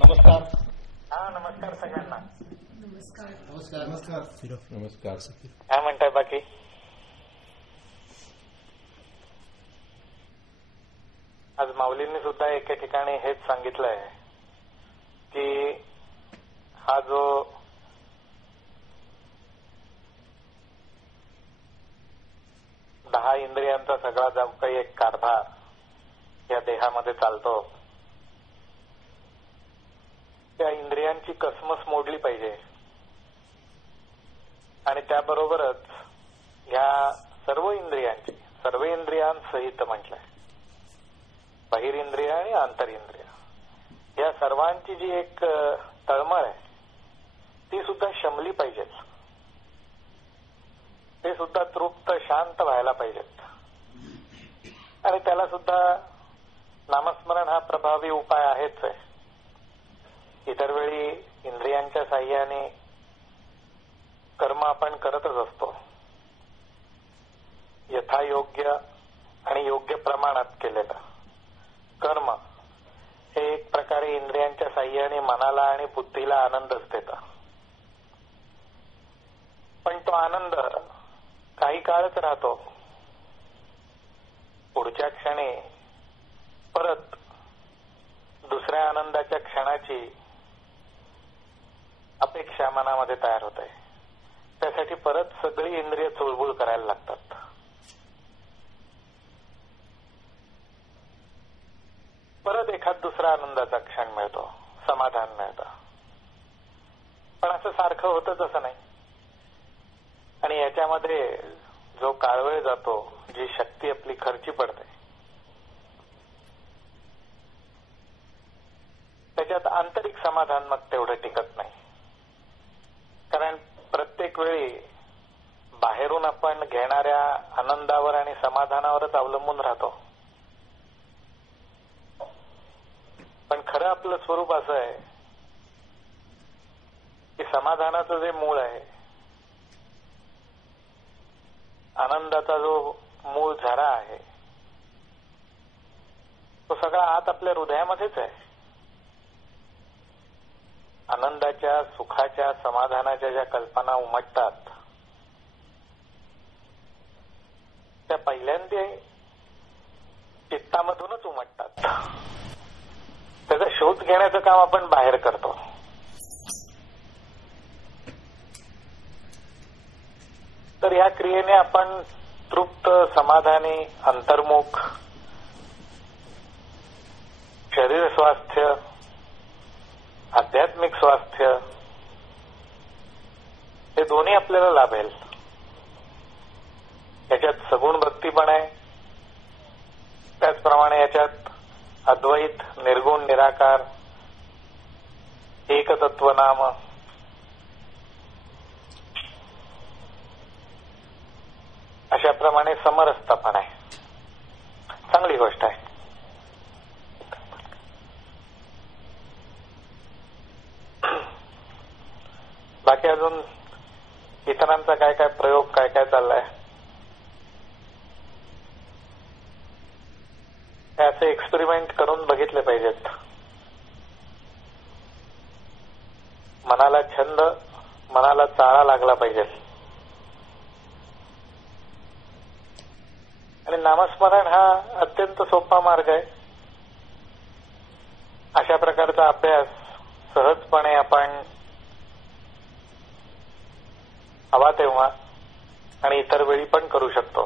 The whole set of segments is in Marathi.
नमस्कार. हा नमस्कार सगळ्यांना. नमस्कार. नमस्कार. नमस्कार. नमस्कार. काय म्हणताय बाकी? आज माऊलींनी सुद्धा एका ठिकाणी हेच सांगितलंय की हा जो दहा इंद्रियांचा सगळा जो काही एक कारभार या देहामध्ये चालतो, त्या इंद्रियांची कसमस मोडली पाहिजे. आणि त्याबरोबरच ह्या सर्व इंद्रियांची, सर्व इंद्रियांसहित म्हटलंय, बहिरेंद्रिय आणि आंतरेंद्रिय, या सर्वांची जी एक तळमळ आहे ती सुद्धा शमली पाहिजे. ते सुद्धा तृप्त शांत व्हायला पाहिजेत. आणि त्याला सुद्धा नामस्मरण हा प्रभावी उपाय आहेच आहे. इतर वेळी इंद्रियांच्या साह्याने कर्म आपण करतच असतो, यथायोग्य आणि योग्य प्रमाणात केलेलं कर्म हे एक प्रकारे इंद्रियांच्या साह्याने मनाला आणि बुद्धीला आनंदच देतं. पण तो आनंद काही काळच राहतो. पुढच्या क्षणी परत दुसऱ्या आनंदाच्या क्षणाची अपेक्षा मनामध्ये तयार होते. त्यासाठी परत सगळी इंद्रिय चुळबुळ करायला लागतात. परत एखाद दुसरा आनंदाचा क्षण मिळतो, समाधान मिळतं. पण असं सारखं होतच असं नाही. आणि याच्यामध्ये जो काळवेळ जातो, जी शक्ती आपली खर्ची पडते, त्याच्यात आंतरिक समाधान मग तेवढं टिकत नाही. कारण प्रत्येक वेळी बाहेरून आपण घेणाऱ्या आनंदावर आणि समाधानावरच अवलंबून राहतो. पण खरं आपलं स्वरूप असं आहे की समाधानाचं जे मूळ आहे, आनंदाचा जो मूळ झरा आहे, तो सगळा आत आपल्या हृदयामध्येच आहे. आनंदाच्या, सुखाच्या, समाधानाच्या ज्या कल्पना उमटतात त्या पहिल्यांदा चित्तामधूनच उमटतात. त्याचा शोध घेण्याचं काम आपण बाहेर करतो. तर या क्रियेने आपण तृप्त, समाधानी, अंतर्मुख, शरीर स्वास्थ्य, आध्यात्मिक स्वास्थ्य हे दोन्ही आपल्याला लाभेल. याच्यात सगुण भक्ती पण आहे, त्याचप्रमाणे याच्यात अद्वैत, निर्गुण, निराकार, एकतत्व नाम, अशाप्रमाणे समरसता पण आहे. चांगली गोष्ट आहे. बाकी अजून इतरांचा काय काय प्रयोग, काय काय चाललाय, हे असे एक्सपेरिमेंट करून बघितले पाहिजेत. मनाला छंद, मनाला चाळा लागला पाहिजे. आणि नामस्मरण हा अत्यंत सोपा मार्ग आहे. अशा प्रकारचा अभ्यास सहजपणे आपण हवा तेव्हा आणि इतर वेळी पण करू शकतो.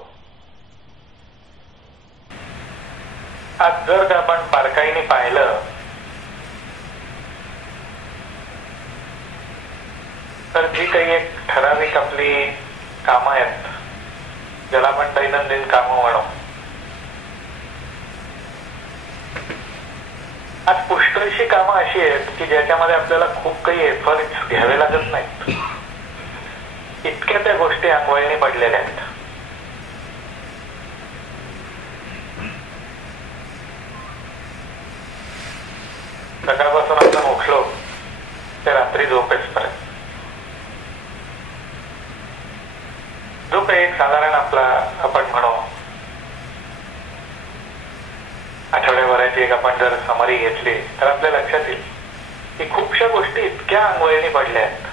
आज जर का आपण बारकाईने पाहिलं तर जी काही एक ठराविक आपली कामं आहेत, ज्याला आपण दैनंदिन कामं म्हणू, आज पुष्कळशी कामं अशी आहेत की ज्याच्यामध्ये आपल्याला खूप काही एफर्ट्स घ्यावे लागत नाहीत. इतक्या त्या गोष्टी अंगवळणी पडलेल्या आहेत. सकाळपासून आपण उठलो ते रात्री झोपेपर्यंत जो काही एक साधारण आपला आपण म्हणू आठवड्याभराची एक आपण जर समरी घेतली तर आपल्या लक्षात येईल की खूपशा गोष्टी इतक्या अंगवळणी पडल्या आहेत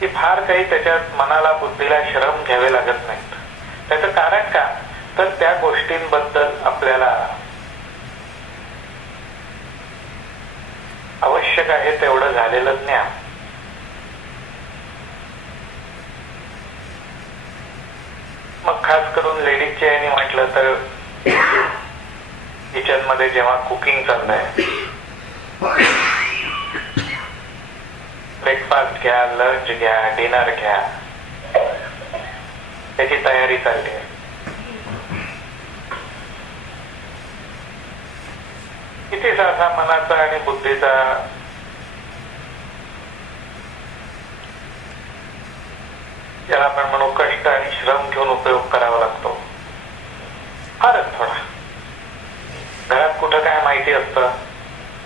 की फार काही त्याच्यात मनाला बुद्धीला श्रम घ्यावे लागत नाहीत. त्याचं कारण का, तर त्या गोष्टींबद्दल आपल्याला आवश्यक आहे तेवढं झालेलं ज्ञान. मग खास करून लेडीजच्या यांनी म्हटलं तर किचन मध्ये जेव्हा कुकिंग चाललंय, ब्रेकफास्ट घ्या, लंच घ्या, डिनर घ्या, त्याची तयारी चालली आहे. किती साधा मनाचा आणि बुद्धीचा ज्याला आपण म्हणू कष्ट आणि श्रम घेऊन उपयोग करावा लागतो. फारच थोडा. घरात कुठं काय माहिती असतं,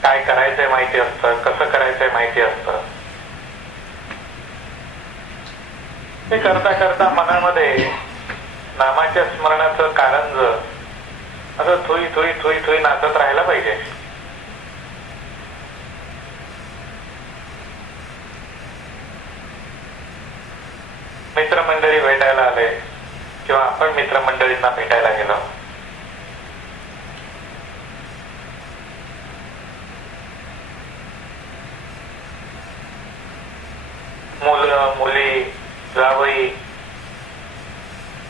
काय करायचंय माहिती असतं, कसं करायचंय माहिती असतं. ते करता करता मनामध्ये नामाच्या स्मरणाचं कारंज असं थुई थुई थुई थुई नाचत राहायला पाहिजे. मित्रमंडळी भेटायला आले किंवा आपण मित्रमंडळींना भेटायला गेलो, मुलं मुली जावई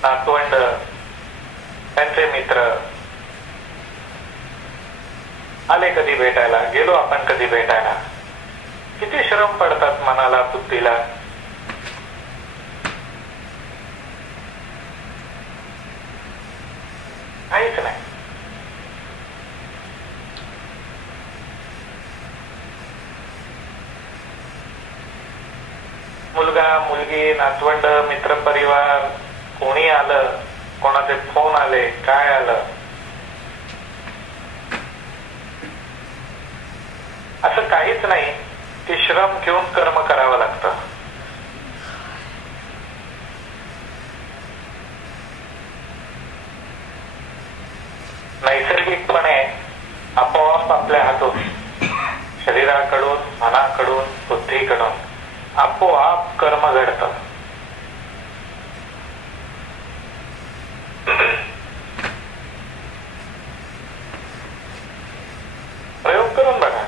नातवंड त्यांचे मित्र आले कधी भेटायला, गेलो आपण कधी भेटायला, किती श्रम पडतात मनाला बुद्धीला. काहीच नाही. मुलगा मुलगी नातवंड मित्रपरिवार कोणी आलं, कोणाचे फोन आले, काय आलं, असं काहीच नाही की श्रम घेऊन कर्म करावं लागतं. नैसर्गिकपणे आपोआप आपल्या हातून, शरीराकडून, मनाकडून, बुद्धीकडून आपोआप कर्म घडतं. प्रयोग करून बघा.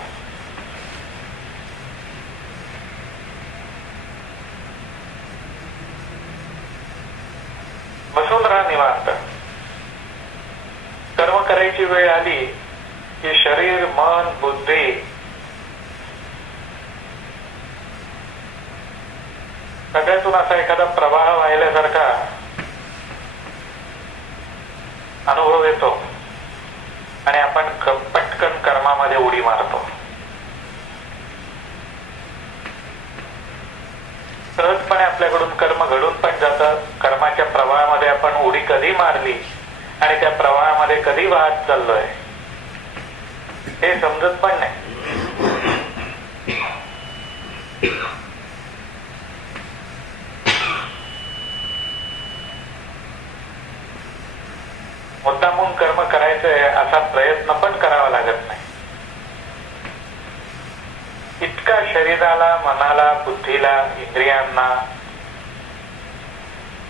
बसून राहा निवांत. कर्म करायची वेळ आली की शरीर, मन, बुद्धी सगळ्यातून असा एखादा प्रवाह वाहिल्यासारखा अनुभव येतो आणि आपण पटकन कर्मामध्ये उडी मारतो. सहजपणे आपल्याकडून कर्म घडून पण जातं. कर्माच्या प्रवाहामध्ये आपण उडी कधी मारली आणि त्या प्रवाहामध्ये कधी वाहत चाललोय हे समजत पण नाही. मुद्दामून कर्म करायचंय असा प्रयत्न पण करावा लागत नाही. इतका शरीराला, मनाला, बुद्धीला, इंद्रियांना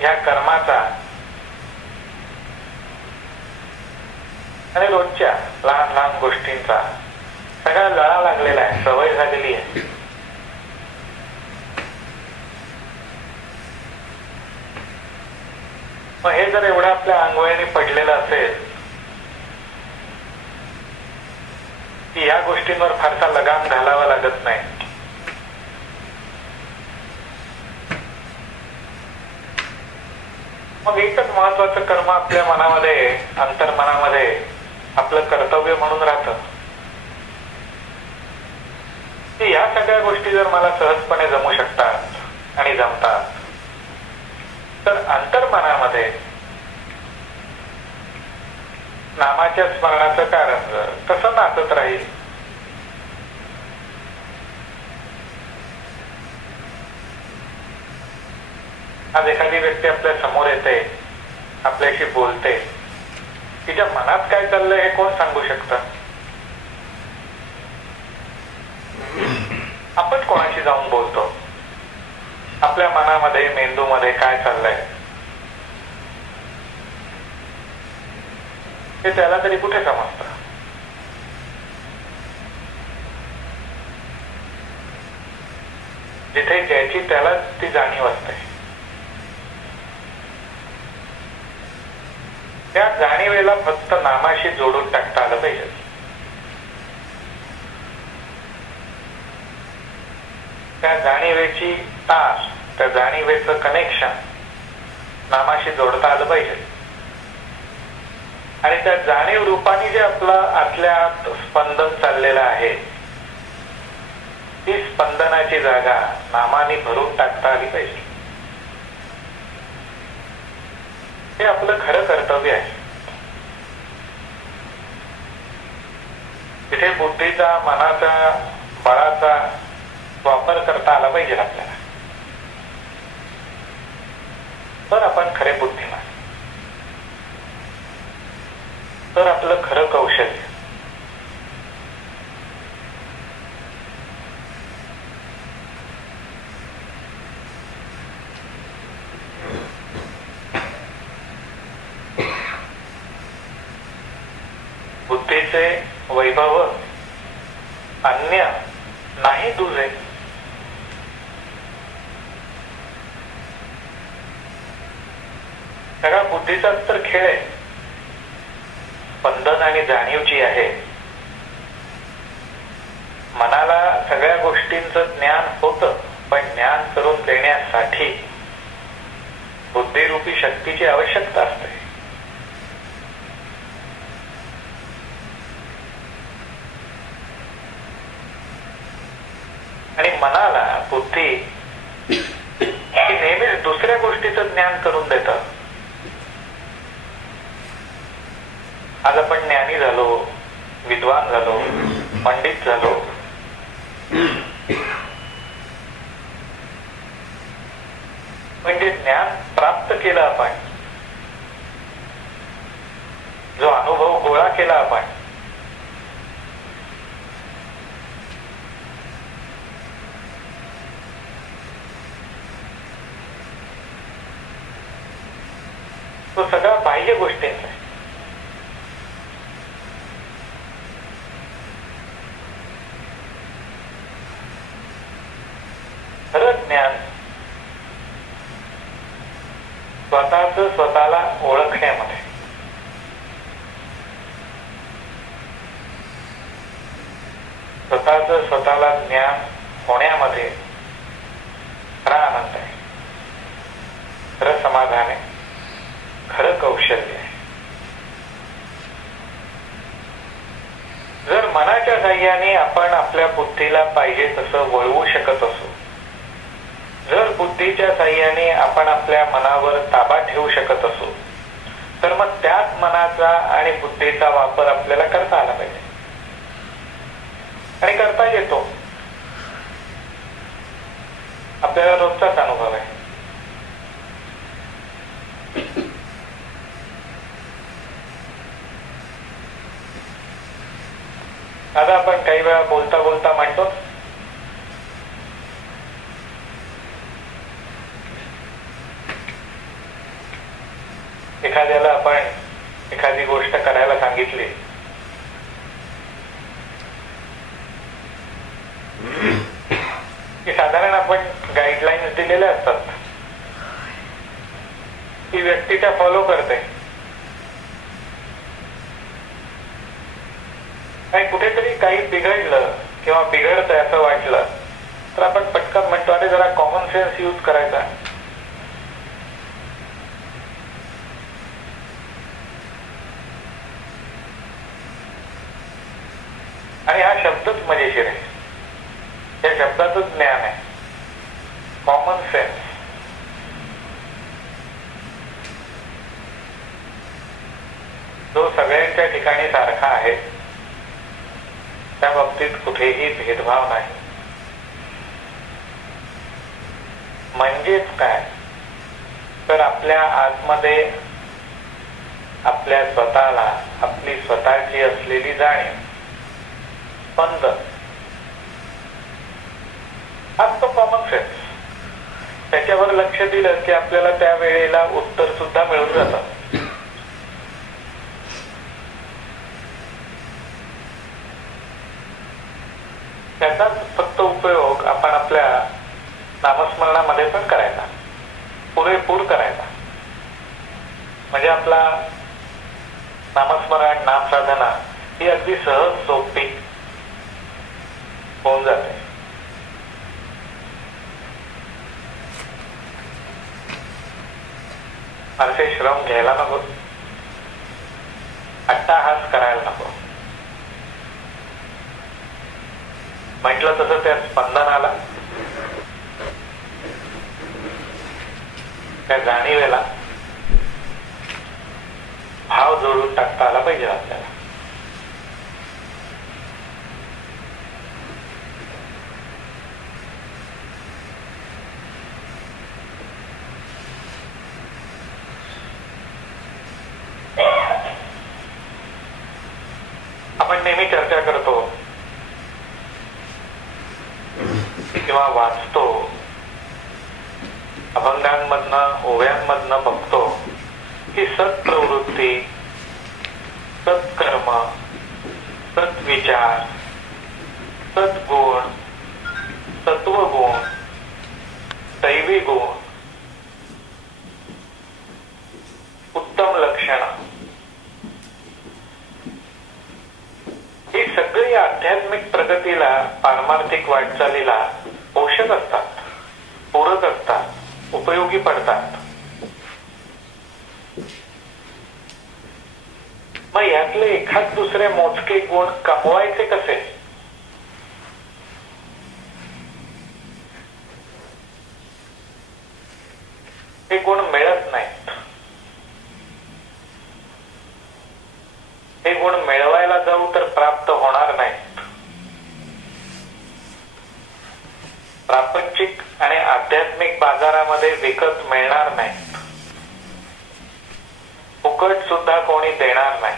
या कर्माचा आणि रोजच्या लहान लहान गोष्टींचा सगळा लळा लागलेला आहे, सवय झालेली आहे. मग हे जर एवढं आपल्या अंगवळणी पडलेलं असेल की या गोष्टींवर फारसा लगाम घालावा लागत नाही, मग एकच महत्वाचं कर्म आपल्या मनामध्ये, अंतर्मनामध्ये आपलं कर्तव्य म्हणून राहतं की या सगळ्या गोष्टी जर मला सहजपणे जमू शकतात आणि जमतात तर अंतर्मनामध्ये नामाच्या स्मरणाचं कारण कसं नाचत राहील. आज एखादी व्यक्ती आपल्या समोर येते, आपल्याशी बोलते तिच्या मनात काय चाललंय हे कोण सांगू शकतं? आपण कोणाशी जाऊन बोलतो? आपल्या मनामध्ये, मेंदूमध्ये काय चाललंय हे त्याला तरी कुठे समजतं? जिथे ज्याची त्याला ती जाणीव असते, त्या जाणीवेला फक्त नामाशी जोडून टाकता आलं पाहिजे. त्या जाणीवेची तार, त्या जाणीवेचं कनेक्शन नामाशी जोडता आलं पाहिजे. आणि त्या जाणीव रूपाने जे आपलं आतल्या आत स्पंदन चाललेलं आहे, ती स्पंदनाची जागा नामाने भरून टाकता आली पाहिजे. हे आपलं खरं कर्तव्य आहे. तिथे बुद्धीचा, मनाचा, बळाचा वापर करता आला पाहिजे आपल्याला. तर आपण खरे बुद्धिमान, तर आपलं खरं कौशल्य. बुद्धीचे वैभव अन्य नाही दुजे. सगळा बुद्धीचाच तर खेळ आहे. स्पंदन आणि जाणीव जी आहे, मनाला सगळ्या गोष्टींचं ज्ञान होतं, पण ज्ञान करून देण्यासाठी बुद्धिरूपी शक्तीची आवश्यकता असते. आणि मनाला बुद्धी ही नेहमीच दुसऱ्या गोष्टीचं ज्ञान करून देतं. आज आपण ज्ञानी झालो, विद्वान झालो, पंडित झालो, म्हणजे ज्ञान प्राप्त केलं आपण, जो अनुभव गोळा केला आपण, तो सगळा बाह्य गोष्टींचा आहे. खरं ज्ञान स्वतःच स्वतःला ओळखण्यामध्ये, स्वतःच स्वतःला ज्ञान होण्यामध्ये खरा आनंद आहे, खरं समाधान आहे, खरं कौशल्य आहे. जर मनाच्या साह्याने आपण आपल्या बुद्धीला पाहिजे तसं वळवू शकत असू, जर बुद्धीच्या साह्याने आपण आपल्या मनावर ताबा ठेवू शकत असू, तर मग त्याच मनाचा आणि बुद्धीचा वापर आपल्याला करता आला पाहिजे. आणि करता येतो. आपल्याला रोजचाच अनुभव आहे. आता आपण काही वेळा बोलता बोलता म्हणतो, एखाद्याला आपण एखादी गोष्ट करायला सांगितली की साधारण आपण गाईडलाईन्स दिलेल्या असतात, ती व्यक्ती त्या फॉलो करते. काही कुठेतरी काही बिघडलं किंवा बिघडतंय असं वाटलं तर आपण पटकन म्हणतो, अरे जरा कॉमन सेन्स यूज करायचा. आणि हा शब्दच मजेशीर आहे. या शब्दाचंच ज्ञान आहे, कॉमन सेन्स. जो सगळ्यांच्या ठिकाणी सारखा आहे, त्या बाबतीत कुठेही भेदभाव नाही. म्हणजेच काय, तर आपल्या आतमध्ये आपल्या स्वतःला, आपली स्वतःची असलेली जाणीव, स्पंदन, हाच तो कॉमन सेन्स. त्याच्यावर लक्ष दिलं की आपल्याला त्या वेळेला उत्तर सुद्धा मिळून जातं. त्याचाच फक्त उपयोग आपण आपल्या नामस्मरणामध्ये पण करायचा, पुरेपूर करायचा. म्हणजे आपला नामस्मरण, नामसाधना ही अगदी सहज सोपी होऊन जाते. फारसे श्रम घ्यायला नको, अट्टाहास करायला नको. म्हटलं तसं त्या स्पंदनाला, त्या जाणीवेला भाव जोडून टाकता आला पाहिजे आपल्याला. आपण नेहमी चर्चा करतो किंवा वाचतो, अभंगांमधनं, ओव्यांमधनं बघतो की सत्प्रवृत्ती, सत्कर्म, सत्विचार, सद्गुण, सत्वगुण, दैवी गुण, उत्तम लक्षण, ही सगळी आध्यात्मिक प्रगतीला, पारमार्थिक वाटचालीला पोषक असतात, पूरक असतात, उपयोगी पडतात. मग यातले एखाद दुसरे मोजके गुण कमवायचे कसे? हे गुण मिळत नाहीत. हे गुण मिळवायला जाऊ तर प्राप्त होणार नाहीत. प्रापंचिक आणि आध्यात्मिक बाजारामध्ये विकत मिळणार नाहीत. फुकट सुद्धा कोणी देणार नाही.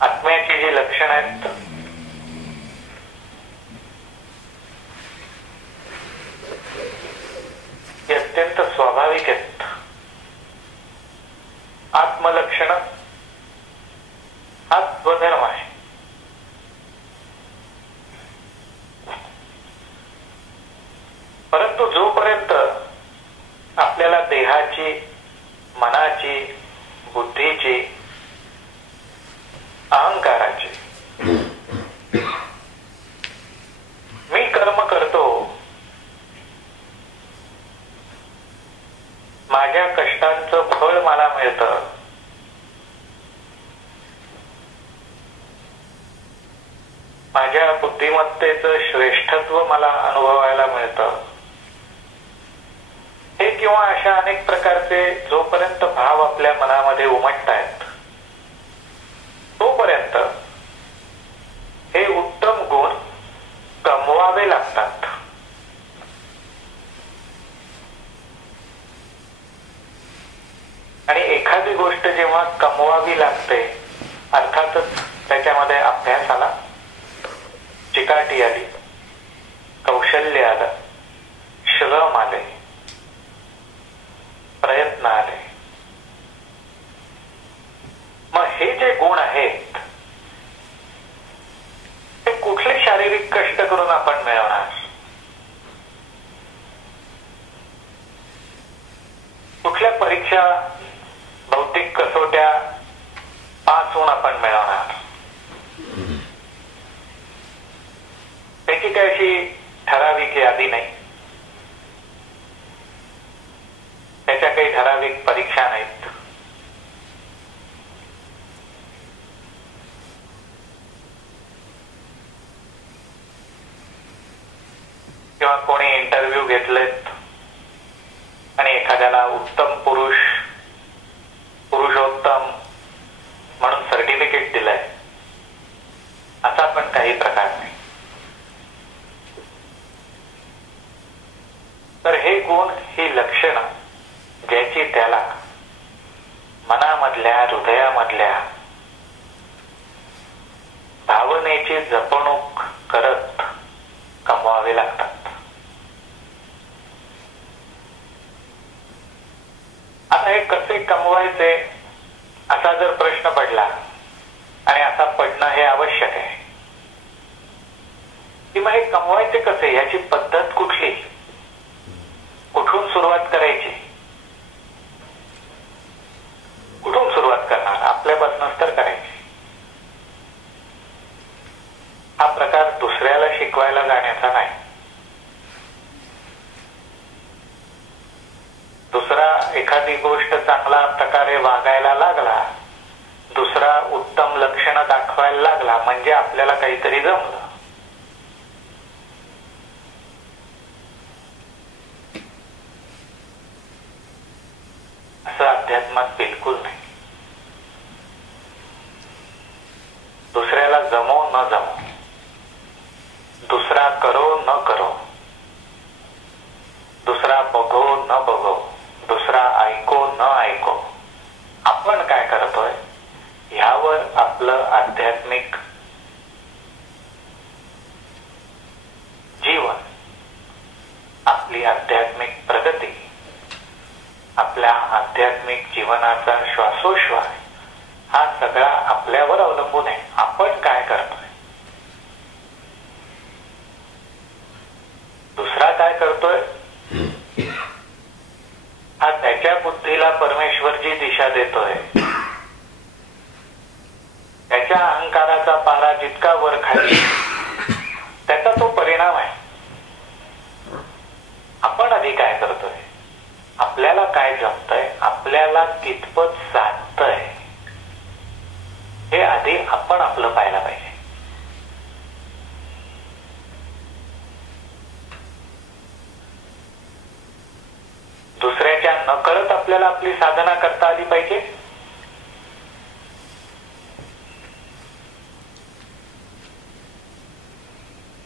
आत्म्याची जी लक्षणं आहेत ती अत्यंत स्वाभाविक आहेत. आत्मलक्षण हा स्वधर्म आहे. परंतु जोपर्यंत आपल्याला देहाची, मनाची, बुद्धीची, अहंकाराची, मी कर्म करतो, माझ्या कष्टांचं फळ मला मिळतं, माझ्या बुद्धिमत्तेचं श्रेष्ठत्व मला अनुभवायला मिळतं, हे किंवा अशा अनेक प्रकारचे जोपर्यंत भाव आपल्या मनामध्ये उमटतायत तोपर्यंत हे उत्तम गुण कमवावे लागतात. आणि एखादी गोष्ट जेव्हा कमवावी लागते, अर्थातच त्याच्यामध्ये अभ्यास आला, चिकाटी आली, कौशल्य आलं, श्रम आले, प्रयत्न आले. मग हे जे गुण आहेत ते कुठले शारीरिक कष्ट करून आपण मिळवणार? कुठल्या परीक्षा, भौतिक कसोट्या पास होऊन आपण मिळवणार? त्याची काही अशी ठराविक यादी नाही, त्याच्या काही ठराविक परीक्षा नाहीत. किंवा कोणी इंटरव्ह्यू घेतलेत आणि एखाद्याला उत्तम पुरुष, पुरुषोत्तम म्हणून सर्टिफिकेट दिलंय, असा पण काही प्रकार नाही. तर हे गुण, ही मनामधल्या, हृदयामधल्या भावनेची जपणूक करत कमवावे लागतात. आता हे कसे कमवायचे असा जर प्रश्न पडला, आणि असा पडणं हे आवश्यक आहे, की मग हे कमवायचे कसे, याची पद्धत कुठली, कुठून सुरुवात करायची, कुठून सुरुवात करणार, आपल्यापासूनच तर करायची. हा प्रकार दुसऱ्याला शिकवायला जाण्याचा नाही. दुसरा एखादी गोष्ट चांगला प्रकारे वागायला लागला, दुसरा उत्तम लक्षणं दाखवायला लागला, म्हणजे आपल्याला काहीतरी जमलं. असं अध्यात्मात बिलकुल नाही. दुसऱ्याला जमो न जमो, दुसरा करो न करो, दुसरा बघो न बघो, दुसरा ऐको न ऐको, आपण काय करतोय ह्यावर आपलं आध्यात्मिक जीवन, आपली आध्यात्मिक प्रगती, आपल्या आध्यात्मिक जीवनाचा श्वासोश्वास हा सगळा आपल्यावर अवलंबून आहे. आपण काय करतोय, दुसरा काय करतोय, हा त्याच्या बुद्धीला परमेश्वर जी दिशा देतोय, त्याच्या अहंकाराचा पारा जितका वर खाली, त्याचा तो परिणाम आहे. आपण आधी काय करतोय, आपल्याला काय जमतंय, आपल्याला कितपत साधतंय, हे आधी आपण आपलं पाहायला पाहिजे. दुसऱ्याच्या नकळत आपल्याला आपली साधना करता आली पाहिजे.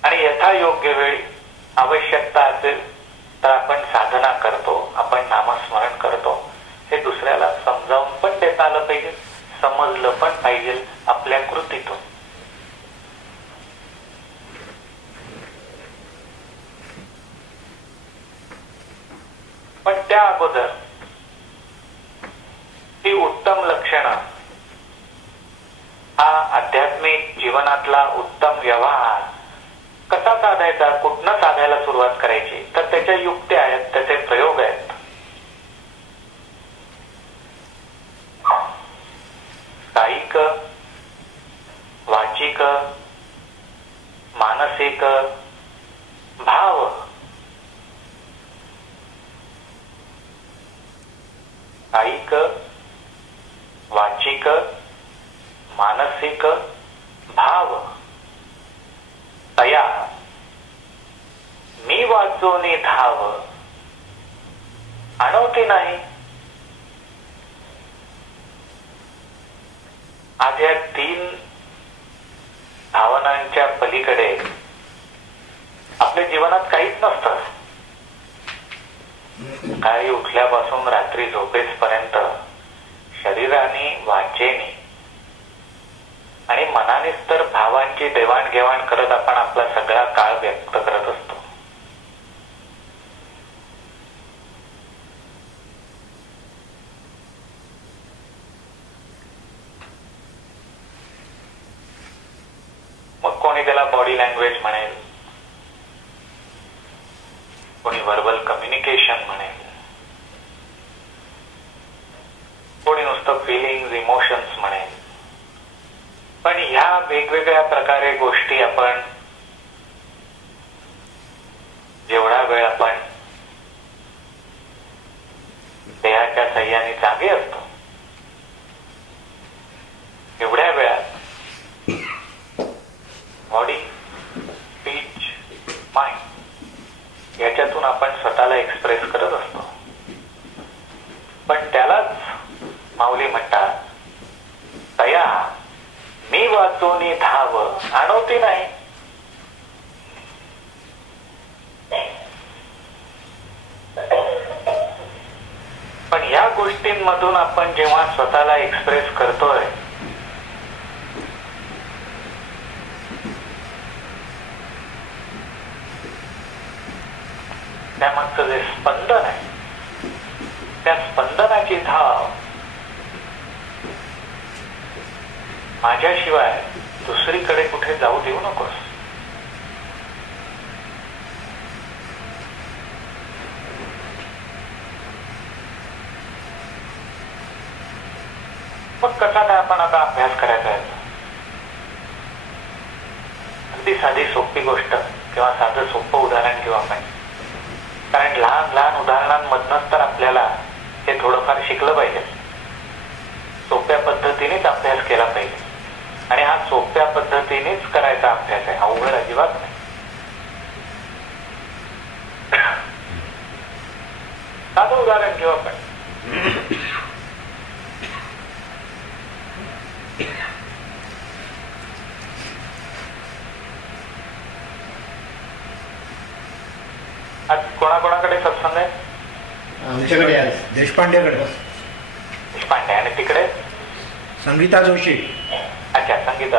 आणि यथायोग्य वेळी आवश्यकता असेल तर आपण साधना करतो, आपण नामस्मरण करतो, हे दुसऱ्याला समजावून पण देता आलं पाहिजे, समजलं पण पाहिजे आपल्या कृतीतून. पण त्या अगोदर ही उत्तम लक्षणं, हा आध्यात्मिक जीवनातला उत्तम व्यवहार कसा साधायचा, कुठनं साधायला सुरुवात करायची, तर त्याच्या युक्त्या आहेत, त्याचे प्रयोग आहेत. कायिक, वाचिक, मानसिक भाव कायिक, वाचिक, मानसिक भाव तया मी वाचोनी धाव आणवती नाही. आज या 3 भावनांच्या पलीकडे आपल्या जीवनात काहीच नसतं. सकाळी उठल्यापासून रात्री झोपेपर्यंत शरीराने, वाचेने आणि मनानेच तर भावांची देवाणघेवाण करत आपण आपला सगळा काळ व्यक्त करत असतो. मग कोणी त्याला बॉडी लँग्वेज म्हणेल, कोणी व्हर्बल कम्युनिकेशन म्हणेल, कोणी नुसतं फिलिंग्स, इमोशन्स म्हणेल. पण ह्या वेगवेगळ्या प्रकारे गोष्टी आपण जेवढा वेळ आपण देहाच्या साह्याने जागे असतो, एवढ्या वेळात बॉडी, स्पीच, माइंड याच्यातून आपण स्वतःला एक्सप्रेस करत असतो. पण त्यालाच माऊली म्हणतात, तया मी वाचोनी धाव आणवती नाही. पण या गोष्टींना गोष्टींमधून आपण जेव्हा स्वतःला एक्सप्रेस करतोय, त्यामागचं जे स्पंदन आहे, त्या स्पंदनाची धाव माझ्याशिवाय दुसरीकडे कुठे जाऊ देऊ नकोस. मग कसा काय आपण आता अभ्यास करायचा आहे? अगदी साधी सोपी गोष्ट किंवा साधं सोपं उदाहरण घेऊ आपण. कारण लहान लहान उदाहरणांमधनच तर आपल्याला हे थोडंफार शिकलं पाहिजे. सोप्या पद्धतीनेच अभ्यास केला पाहिजे. आणि हा सोप्या पद्धतीनेच करायचा अभ्यास आहे, अवघड अजिबात नाही. साधं उदाहरण घेऊ आपण. आज कोणाकोणाकडे सत्संग आहे? आमच्याकडे आज देशपांडेकडे. देशपांडे. आणि तिकडे संगीता जोशी. अच्छा, संगीता.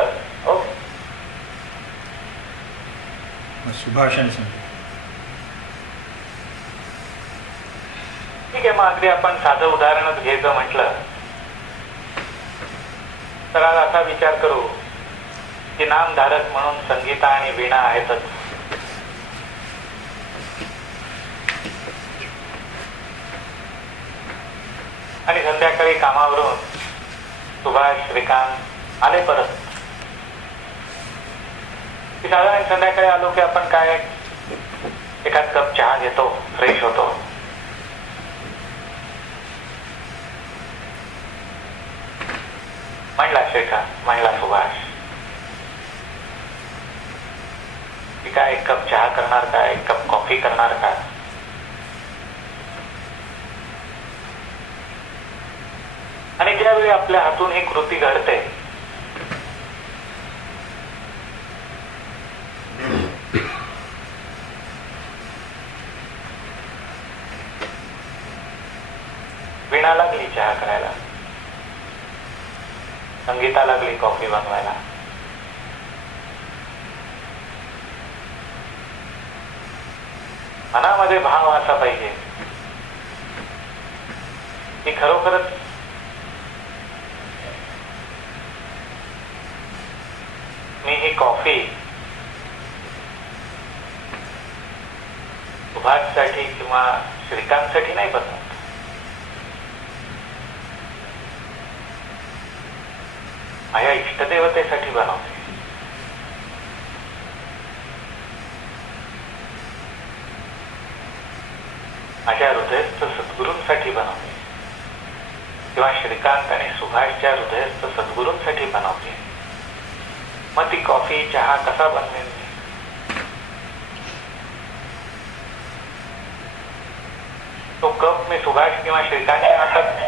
ओके. सुभाषण संगीत. ठीक आहे. मग अगदी आपण साधं उदाहरणच घ्यायचं म्हटलं तर आज असा विचार करू की नामधारक म्हणून संगीता आणि वीणा आहेतच. आणि संध्याकाळी कामावरून सुभाष, श्रीकांत आले परत की साधारण संध्याकाळी आलो की आपण काय एखाद कप चहा घेतो, फ्रेश होतो. म्हणला श्रीकांत, म्हणला सुभाष की काय एक कप चहा करणार का, एक कप कॉफी करणार का? आणि ज्यावेळी आपल्या हातून ही कृती घडते वीणा लागली चहा करायला, संगीता लागली कॉफी बनवायला. मनामध्ये भाव असा पाहिजे की खरोखरच मी ही कॉफी सुभाषसाठी किंवा श्रीकांतसाठी नाही बनवत, माझ्या इष्टदेवतेसाठी बनवते. माझ्या हृदयस्थ सद्गुरूंसाठी बनवते किंवा श्रीकांत आणि सुभाषच्या हृदयस्थ सद्गुरूंसाठी बनवते. मग ती कॉफी चहा कसा बनवेल? तो कप मी सुभाष किंवा श्रीकांतच्या हातात,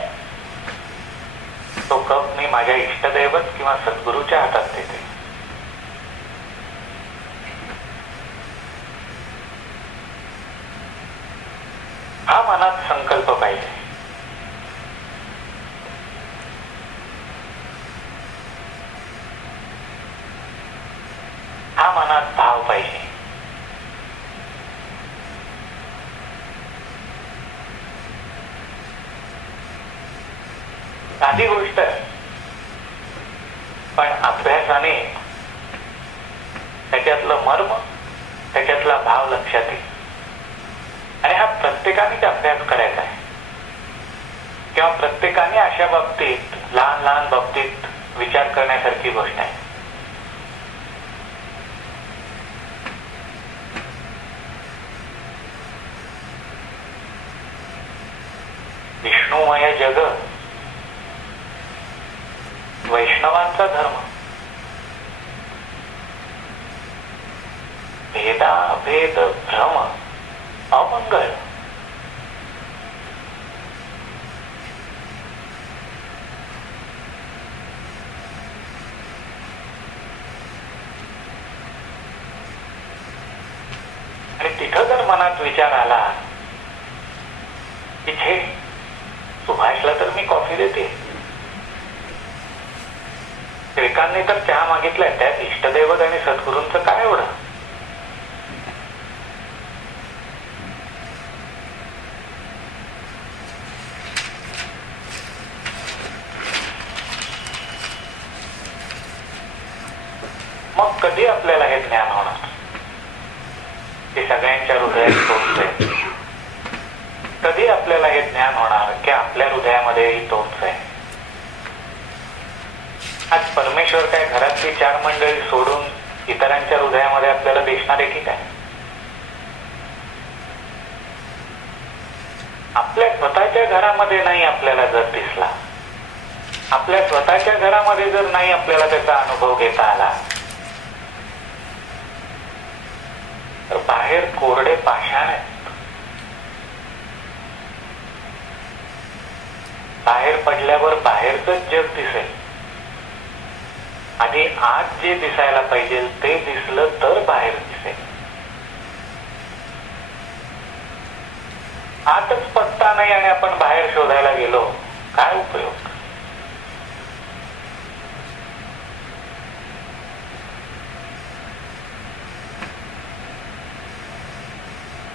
तो कप मी माझ्या इष्टदैवत किंवा सद्गुरूच्या हातात देते. हा मनात संकल्प पाहिजे. हा मनात भाव पाहिजे. साधी गोष्ट आहे, पण अभ्यासाने त्याच्यातलं मर्म, त्याच्यातला भाव लक्षात येईल. आणि हा प्रत्येकानेच अभ्यास करायचा आहे किंवा प्रत्येकाने अशा बाबतीत, लहान लहान बाबतीत विचार करण्यासारखी गोष्ट आहे. विष्णुमय जग, वैष्णवांचा धर्म, भेदाभेद भ्रम अमंगळ. आणि तिथं जर मनात विचार आला की छे, सुभाष असला तर मी कॉफी देते. टिळकांनी तर चहा मागितलाय, त्यात इष्टदैवत आणि सद्गुरूंचं काय एवढं? मग कधी आपल्याला हे ज्ञान होणार की सगळ्यांच्या हृदयात तोच आहे? कधी आपल्याला हे ज्ञान होणार की आपल्या हृदयामध्येही तोच आहे? आज परमेश्वर काय घरातली 4 मंडळी सोडून इतरांच्या हृदयामध्ये आपल्याला दिसणार आहे की काय? आपल्या स्वतःच्या घरामध्ये नाही आपल्याला जर दिसला, आपल्या स्वतःच्या घरामध्ये जर नाही आपल्याला त्याचा अनुभव घेता आला, तर बाहेर कोरडे पाषाण आहेत. बाहेर पडल्यावर बाहेरच जग दिसेल. आधी आत जे दिसायला पाहिजे ते दिसलं तर बाहेर दिसेल. आतच पत्ता नाही आणि आपण बाहेर शोधायला गेलो, काय उपयोग?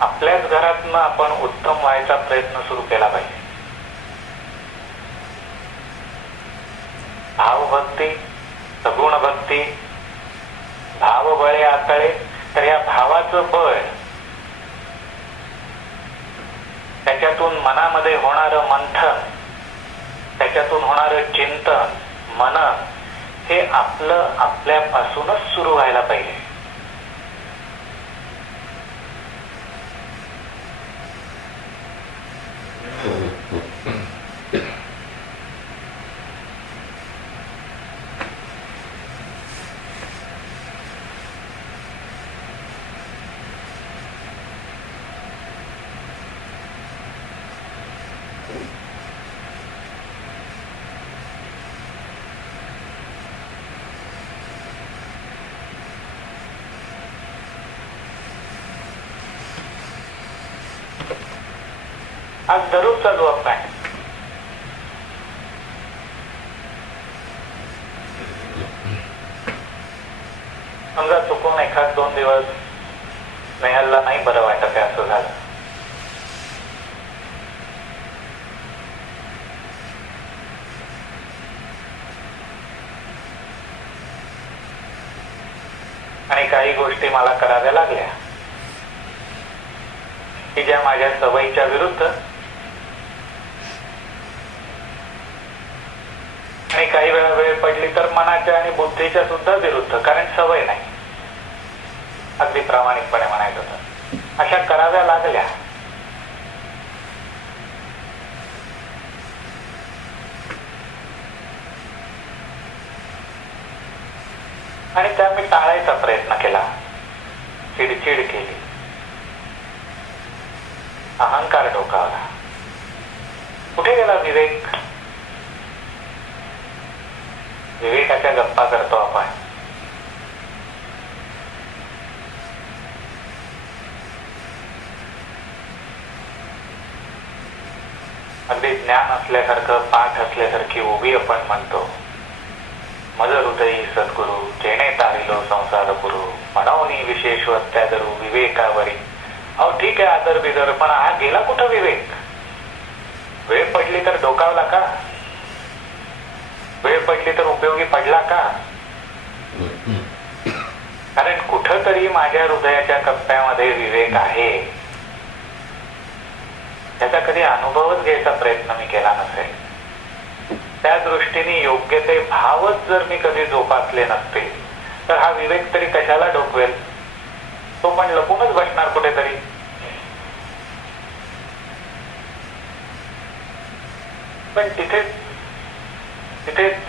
आपल्याच घरातनं आपण उत्तम व्हायचा प्रयत्न सुरू केला पाहिजे. भावभक्ती, सगुण भक्ती, भाव बळे आतळे. तर या भावाचं बळ, त्याच्यातून मनामध्ये होणारं मंथन, त्याच्यातून होणारं चिंतन, मनन, हे आपलं आपल्यापासूनच सुरू व्हायला पाहिजे. आज दररोजचा जो अपघात, समजा चुकून 1-2 दिवस स्नेहलला नाही बरं वाटत आहे असं झालं, आणि काही गोष्टी मला कराव्या लागल्या की ज्या माझ्या सवयीच्या विरुद्ध, आणि काही वेळा वेळ पडली तर मनाच्या आणि बुद्धीच्या सुद्धा विरुद्ध, कारण सवय नाही. अगदी प्रामाणिकपणे म्हणायचं तर अशा कराव्या लागल्या. आणि त्या मी टाळायचा प्रयत्न केला, चिडचिड केली, अहंकार डोकावला. कुठे गेला विवेक? विवेकाच्या गप्पा करतो आपण. अगदी ज्ञान असल्यासारखं, पाठ असल्यासारखी उभी आपण म्हणतो, मज हृदयी सद्गुरु जेणे तारिलो संसार गुरु म्हणून विशेष त्यादरू विवेकावरी. अहो ठीक आहे, आदर बिदर, पण हा गेला कुठं विवेक? वेळ पडली तर डोकावला का? वेळ पडली तर उपयोगी पडला का? कारण कुठंतरी माझ्या हृदयाच्या कप्प्यामध्ये विवेक आहे, त्याचा कधी अनुभवच घ्यायचा प्रयत्न मी केला नसेल. त्या दृष्टीने योग्य ते भावच जर मी कधी जोपासले नसते, तर हा विवेक तरी कशाला डोकवेल? तो पण लपूनच बसणार कुठेतरी. पण तिथेच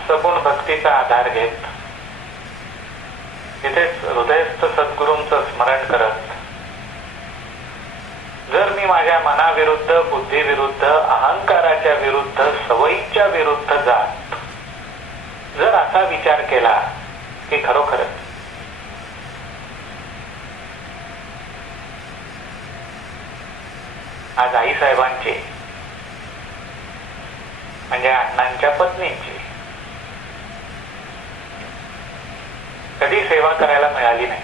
सगुण भक्तीचा आधार घेत, तिथेच हृदयस्थ सद्गुरूंचं स्मरण करत, जर मी माझ्या मनाविरुद्ध, बुद्धीविरुद्ध, अहंकाराच्या विरुद्ध, सवयीच्या विरुद्ध जात जर असा विचार केला की खरोखरच आज आईसाहेबांची म्हणजे अण्णांच्या पत्नींची कधी सेवा करायला मिळाली नाही.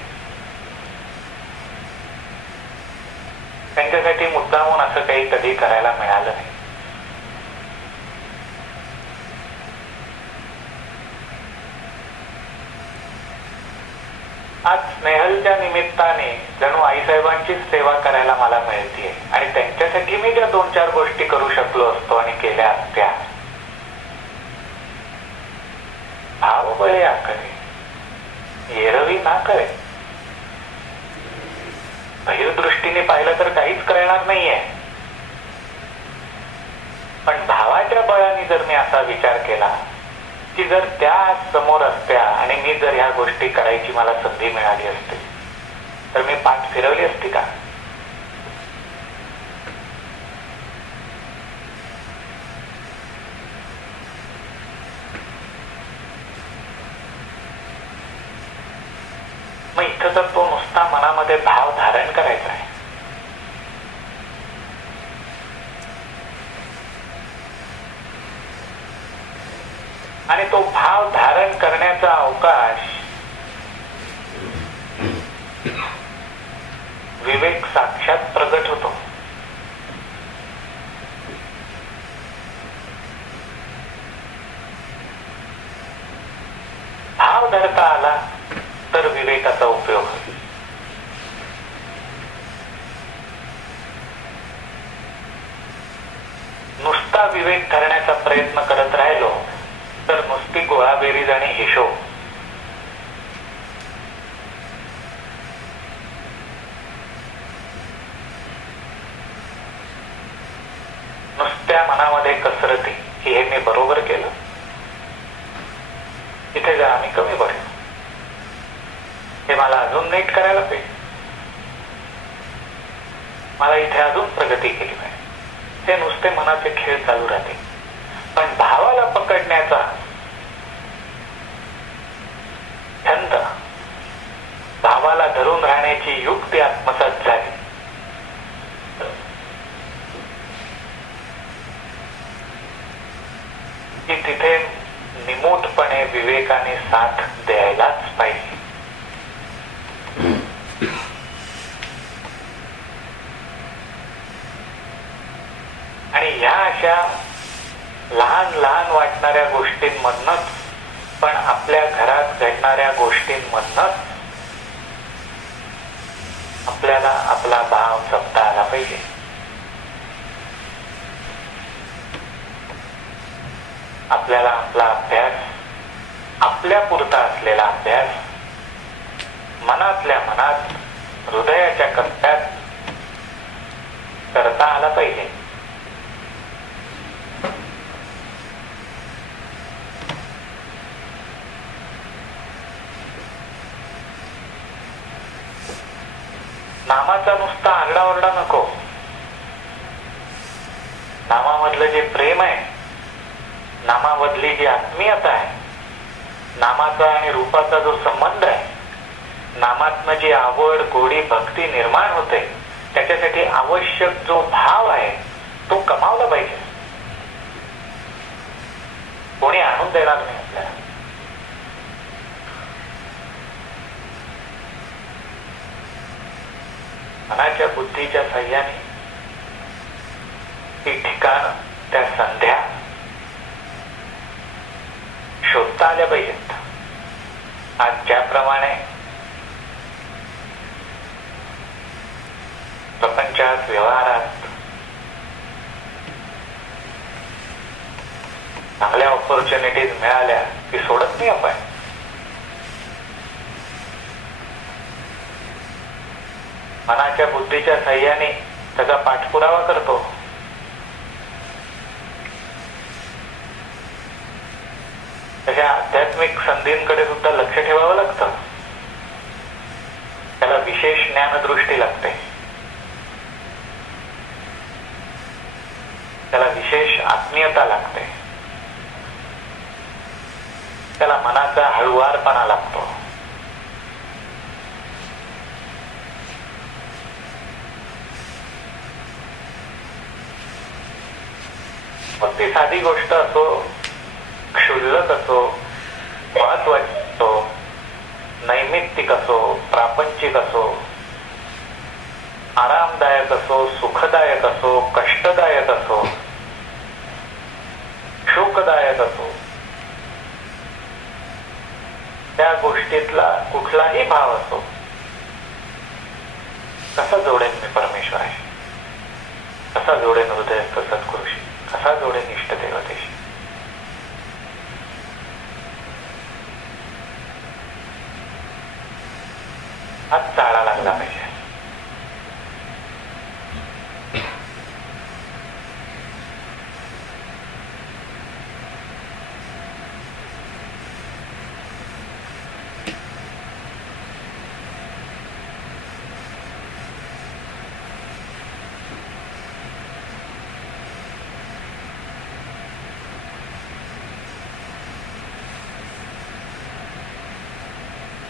त्यांच्यासाठी मुद्दामून असं काही कधी करायला मिळालं नाही. आज स्नेहलच्या निमित्ताने जणू आईसाहेबांचीच सेवा करायला मला मिळतीये आणि त्यांच्यासाठी मी ज्या 2-4 गोष्टी करू शकलो असतो आणि केल्या असत्या, भावबळे आकरे एरवी ना करे. बहिर्दृष्टीने पाहिलं तर काहीच करणार नाहीये, पण भावाच्या बळाने जर मी असा विचार केला की जर त्या समोर असत्या आणि मी जर ह्या गोष्टी करायची मला संधी मिळाली असती तर मी पाठ फिरवली असती का? मग इथं तर तो नुसता मनामध्ये भाव धारण करायचा आहे. आणि तो भाव धारण करण्याचा अवकाश विवेक साक्षात प्रगट होतो. भाव धरता आला तर विवेकाचा उपयोग होईल. नुसता विवेक धरण्याचा प्रयत्न करत राहिलो तर नुसती गोळाबेरीज आणि हिशोब. नुसत्या मनामध्ये कसरती की हे मी बरोबर केलं, इथे जरा मी कमी पडलो, हे मला अजून नीट करायला पाहिजे, मला इथे अजून प्रगती केली पाहिजे. हे नुसते मनाचे खेळ चालू राहते. पण भावाला पकडण्याचा छंद, भावाला धरून राहण्याची युक्ती आत्मसात झाली की तिथे निमूटपणे विवेकाने साथ द्यायलाच पाहिजे. आणि ह्या अशा लहान लहान वाटणाऱ्या गोष्टींमधनच, पण आपल्या घरात घडणाऱ्या गोष्टींमधनच आपल्याला आपला भाव जपता आला पाहिजे. आपल्याला आपला अभ्यास, आपल्या पुरता असलेला अभ्यास मनातल्या मनात, हृदयाच्या कप्प्यात करता आला पाहिजे. नामाचा नुसता आरडाओरडा नको. नामामधलं जे प्रेम आहे, नामामधली जी आत्मीयता आहे, नामाचा आणि रूपाचा जो संबंध आहे, नामातनं जी आवड, गोडी, भक्ती निर्माण होते, त्याच्यासाठी आवश्यक जो भाव आहे तो कमावला पाहिजे. कोणी आणून देणार नाही आपल्याला. मनाच्या बुद्धीच्या साह्याने ती ठिकाण, त्या संध्या शोधता आल्या पाहिजेत. आज ज्याप्रमाणे प्रपंचात, व्यवहारात चांगल्या ऑपॉर्च्युनिटीज मिळाल्या की सोडत नाही आपण. मनाच्या बुद्धीच्या साह्याने त्याचा पाठपुरावा करतो. तशा आध्यात्मिक संधींकडे सुद्धा लक्ष ठेवावं लागतं. त्याला विशेष ज्ञानदृष्टी लागते, त्याला विशेष आत्मीयता लागते, त्याला मनाचा हळुवारपणा लागतो. मग ती साधी गोष्ट असो, क्षुल्लक असो, महत्वाची असो, नैमित्तिक असो, प्रापंचिक असो, आरामदायक असो, सुखदायक असो, कष्टदायक असो, शोकदायक असो, त्या गोष्टीतला कुठलाही भाव असो, कसा जोडेन मी परमेश्वराशी, कसा जोडेन हृदयस्थ सद्गुरूशी, कसा जोडेन इष्ट देवतेशी. हाच चाळा लागला पाहिजे.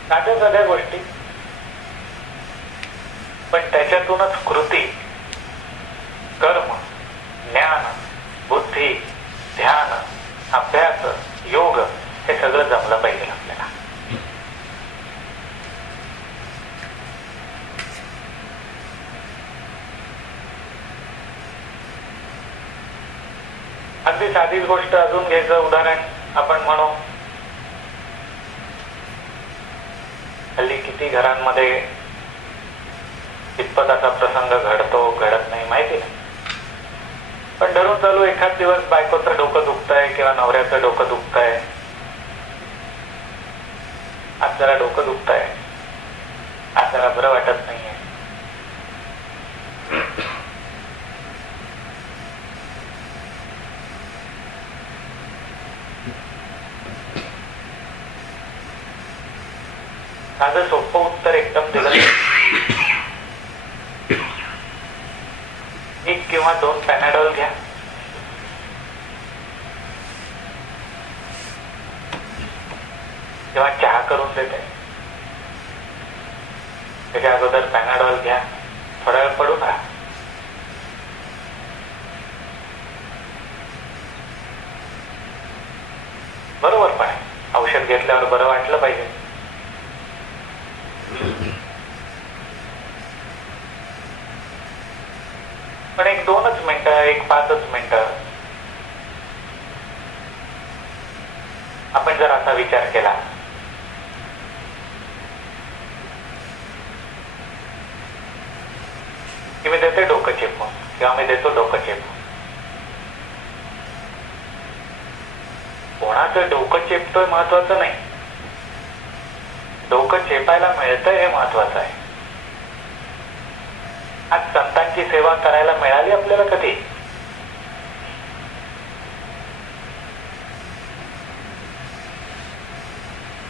साध्या साध्या गोष्टी, पण त्याच्यातूनच कृती, कर्म, ज्ञान, बुद्धी, ध्यान, अभ्यास, योग हे सगळं जमलं पाहिजे आपल्याला. अगदी साधीच गोष्ट अजून घ्यायचं उदाहरण आपण म्हणू. हल्ली किती घरांमध्ये कितपत असा प्रसंग घडतो, घडत नाही माहिती नाही, पण धरून चालू एखाद दिवस बायकोचं डोकं दुखतंय किंवा नवऱ्याचं डोकं दुखतंय, आज जरा डोकं दुखतंय, आज जरा बरं वाटत नाहीये. माझं सोपं उत्तर एकदम दिलं. 1 किंवा 2 पॅनाडॉल घ्या, जेव्हा चहा करून देते त्याच्या अगोदर पॅनाडॉल घ्या, थोडा वेळ पडून राहा. बरोबर, पण औषध घेतल्यावर बरं वाटलं पाहिजे. पण 1-2च मिनिटं, 1-5च मिनिटं आपण जर असा विचार केला की मी देते डोकं चेपून किंवा मी देतो डोकं चेपून, कोणाचं डोकं चेपतोय महत्वाचं नाही, डोकं चेपायला मिळतंय हे महत्वाचं आहे. आज संतांची सेवा करायला मिळाली आपल्याला कधी?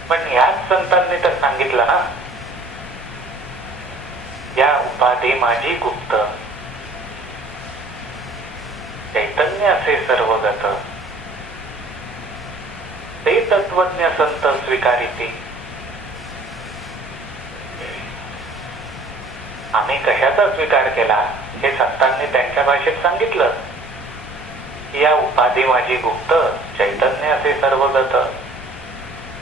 पण याच संतांनी तर सांगितलं ना, या उपाधी माझी गुप्त, चैतन्य असे सर्वगत, ते तत्वज्ञ संत स्वीकारिती. आम्ही कशाचा स्वीकार केला हे संतांनी त्यांच्या भाषेत सांगितलं. या उपाधी माझी गुप्त, चैतन्य असे सर्वगत,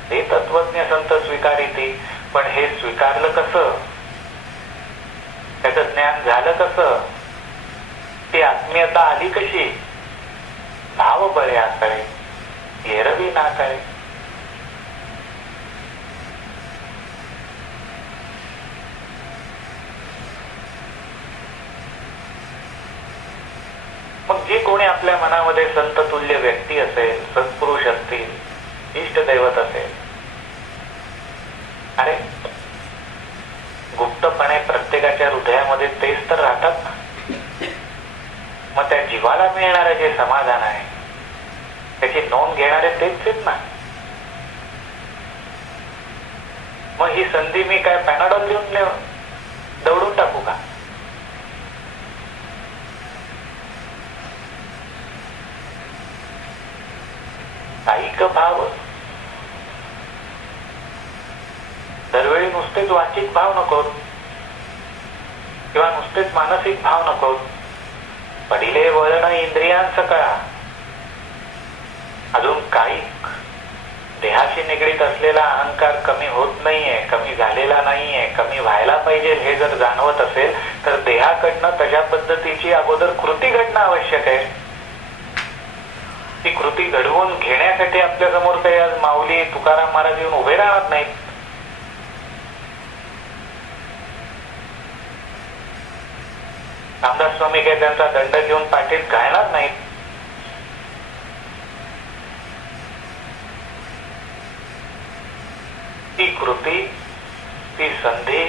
ते तत्वज्ञ संत स्वीकारिती. पण हे स्वीकारलं कसं, त्याचं ज्ञान झालं कसं, ती आत्मीयता आली कशी? भाव बळे आकळे, एरवी ना कळे. मग जे कोणी आपल्या मनामध्ये संत तुल्य व्यक्ती असेल, सत्पुरुष असतील, इष्टदैवत असेल, अरे गुप्तपणे प्रत्येकाच्या हृदयामध्ये तेच तर राहतात ना. मग त्या जीवाला मिळणारे जे समाधान आहे त्याची नोंद घेणारे तेच आहेत ना. मग ही संधी मी काय पॅनाडॉल लिहून दौडून टाकू का? कायिक भाव दरवेळी नुसतेच वाचिक भाव नकोत किंवा नुसतेच मानसिक भाव नकोत. पडिले वळण इंद्रियांच कळा, अजून काही देहाशी निगडीत असलेला अहंकार कमी होत नाहीये, कमी झालेला नाहीये, कमी व्हायला पाहिजे हे जर जाणवत असेल तर देहाकडनं तशा पद्धतीची अगोदर कृती घडणं आवश्यक आहे. ती कृती घडवून घेण्यासाठी आपल्या समोर काही आज माऊली तुकाराम महाराज येऊन उभे राहणार नाहीत. रामदास स्वामी काही त्यांचा दंड घेऊन पाठीत घालणार नाहीत. ती कृती, ती संधी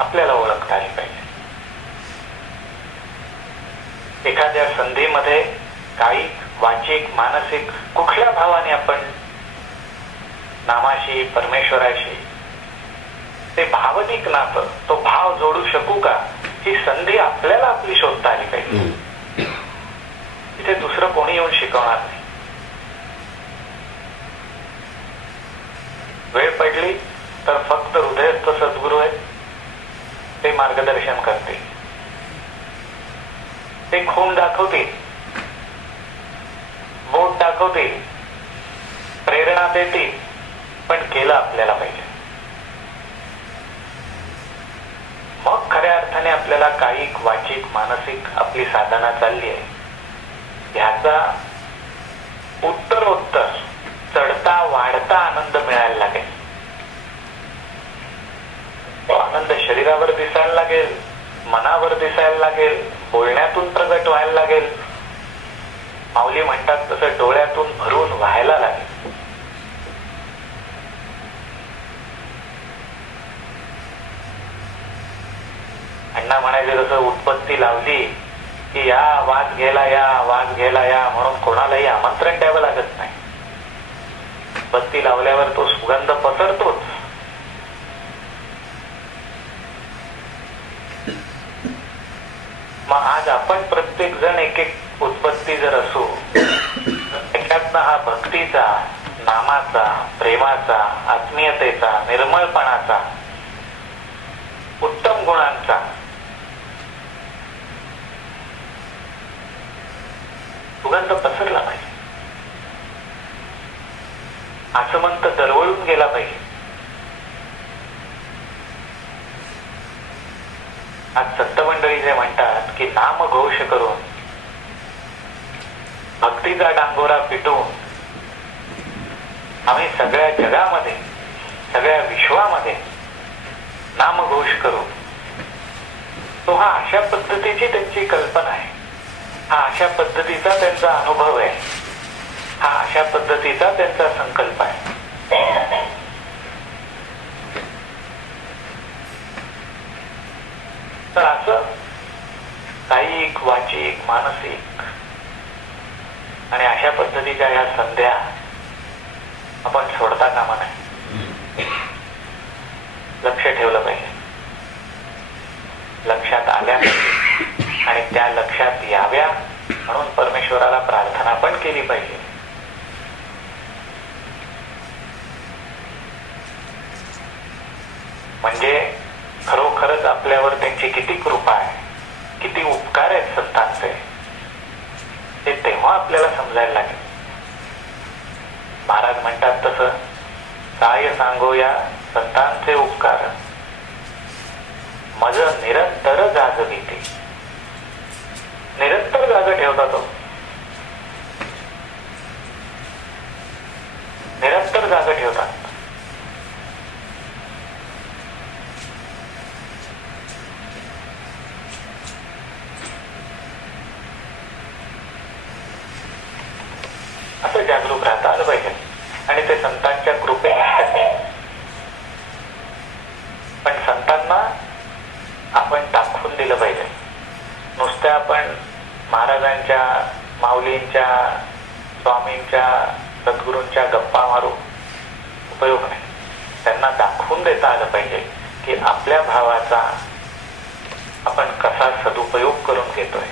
आपल्याला ओळखता आली पाहिजे. एखाद्या संधीमध्ये कायिक, वाचिक, मानसिक कुठल्या भावाने आपण नामाशी, परमेश्वराशी ते भावनिक नातं, तो भाव जोडू शकू का, ही संधी आपल्याला आपली शोधता आली पाहिजे. इथे दुसरं कोणी येऊन शिकवणार नाही. वेळ पडली तर फक्त हृदयस्थ सद्गुरू आहेत, ते मार्गदर्शन करतील, ते खून दाखवतील, बोट दाखवतील, प्रेरणा देतील, पण केलं आपल्याला पाहिजे. मग खऱ्या अर्थाने आपल्याला कायिक, वाचिक, मानसिक आपली साधना चालली आहे ह्याचा उत्तरोत्तर चढता वाढता आनंद मिळायला लागेल. तो आनंद शरीरावर दिसायला लागेल, मनावर दिसायला लागेल, बोलण्यातून प्रगट व्हायला लागेल. माऊली म्हणतात तसं डोळ्यातून भरून व्हायला लागेल. अण्णा म्हणायचे जसं उत्पत्ती लावली की या वास घ्यायला या, वास घ्यायला या म्हणून कोणालाही आमंत्रण द्यावं लागत नाही. बत्ती लावल्यावर तो सुगंध पसरतोच. मग आज आपण प्रत्येक जण एक एक उत्पत्ती जर असू, त्याच्यातनं हा भक्तीचा, नामाचा, प्रेमाचा, आत्मीयतेचा, निर्मळपणाचा, उत्तम गुणांचा सुगंध पसरला पाहिजे. आसमंत दरवळून गेला पाहिजे. आज संत मंडळी जे म्हणतात की नाम घोष करून, भक्तीचा डांगोरा पिटून आम्ही सगळ्या जगामध्ये, सगळ्या विश्वामध्ये नाम घोष करू, तो हा अशा पद्धतीची त्यांची कल्पना आहे, हा अशा पद्धतीचा त्यांचा अनुभव आहे, हा अशा पद्धतीचा त्यांचा संकल्प आहे. तर असं कायिक, वाचिक, मानसिक आणि अशा पद्धतीच्या ह्या संध्या आपण सोडता कामा नये. लक्ष ठेवलं पाहिजे, लक्षात आल्या आणि त्या लक्षात याव्या म्हणून परमेश्वराला प्रार्थना पण केली पाहिजे. म्हणजे खरोखरच आपल्यावर त्यांची किती कृपा आहे, किती उपकार आहेत संतांचे, ते तेव्हा आपल्याला समजायला लागेल. महाराज म्हणतात तसं, काय सांगो या संतांचे उपकार, मज निरंतर जागवी ते. निरंतर जाग ठेवता तो, निरंतर जाग ठेवतात. असं जागरूक राहता आलं पाहिजे आणि ते संतांच्या कृपेने. पण संतांना आपण दाखवून दिलं पाहिजे. नुसत्या आपण महाराजांच्या, माऊलींच्या, स्वामींच्या, सद्गुरूंच्या गप्पा मारू उपयोग नाही. त्यांना दाखवून देता आलं पाहिजे की आपल्या भावाचा आपण कसा सदुपयोग करून घेतोय,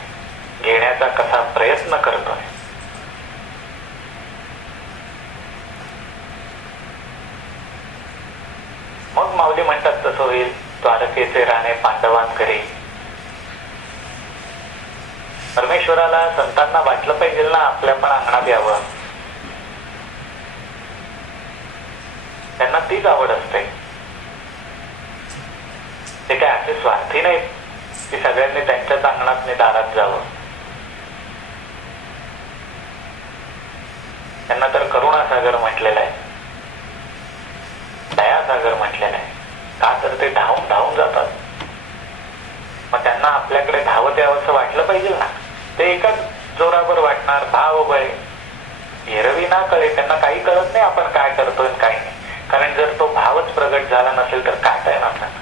घेण्याचा कसा प्रयत्न करतोय. मग माऊली म्हणतात तसं होईल. द्वारकेचे राणे पांडवांकरी, परमेश्वराला संतांना वाटलं पाहिजे ना आपल्या पण अंगणात यावं. त्यांना तीच आवड असते. ते काय असे स्वार्थी नाहीत की सगळ्यांनी त्यांच्याच अंगणात दारात जावं. त्यांना तर करुणासागर म्हटलेलं आहे, दयासागर म्हटलेलं आहे. का तर ते धावून धावून जातात. मग त्यांना आपल्याकडे धावत यावं असं वाटलं पाहिजे ना. ते एकाच जोरावर वाटणार. भाव बळे एरवी ना कळे. त्यांना काही कळत नाही आपण काय करतोय काय नाही. कारण जर तो भावच प्रगट झाला नसेल तर काय येणार त्यांना.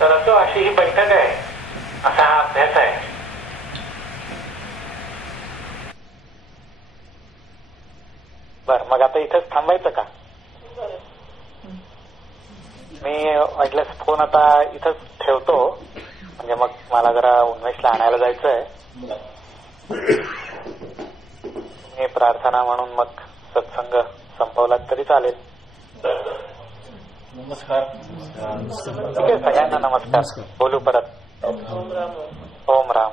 तर असं अशी ही बैठक आहे, असा हा अभ्यास आहे. बर, मग आता इथंच थांबायचं का? मी वाटल्यास फोन आता इथंच ठेवतो. म्हणजे मग मला जरा उन्मेषला आणायला जायचंय. मी प्रार्थना म्हणून मग सत्संग संपवलात तरी चालेल. नमस्कार. ठीक आहे, सगळ्यांना नमस्कार. बोलू परत. ओम राम.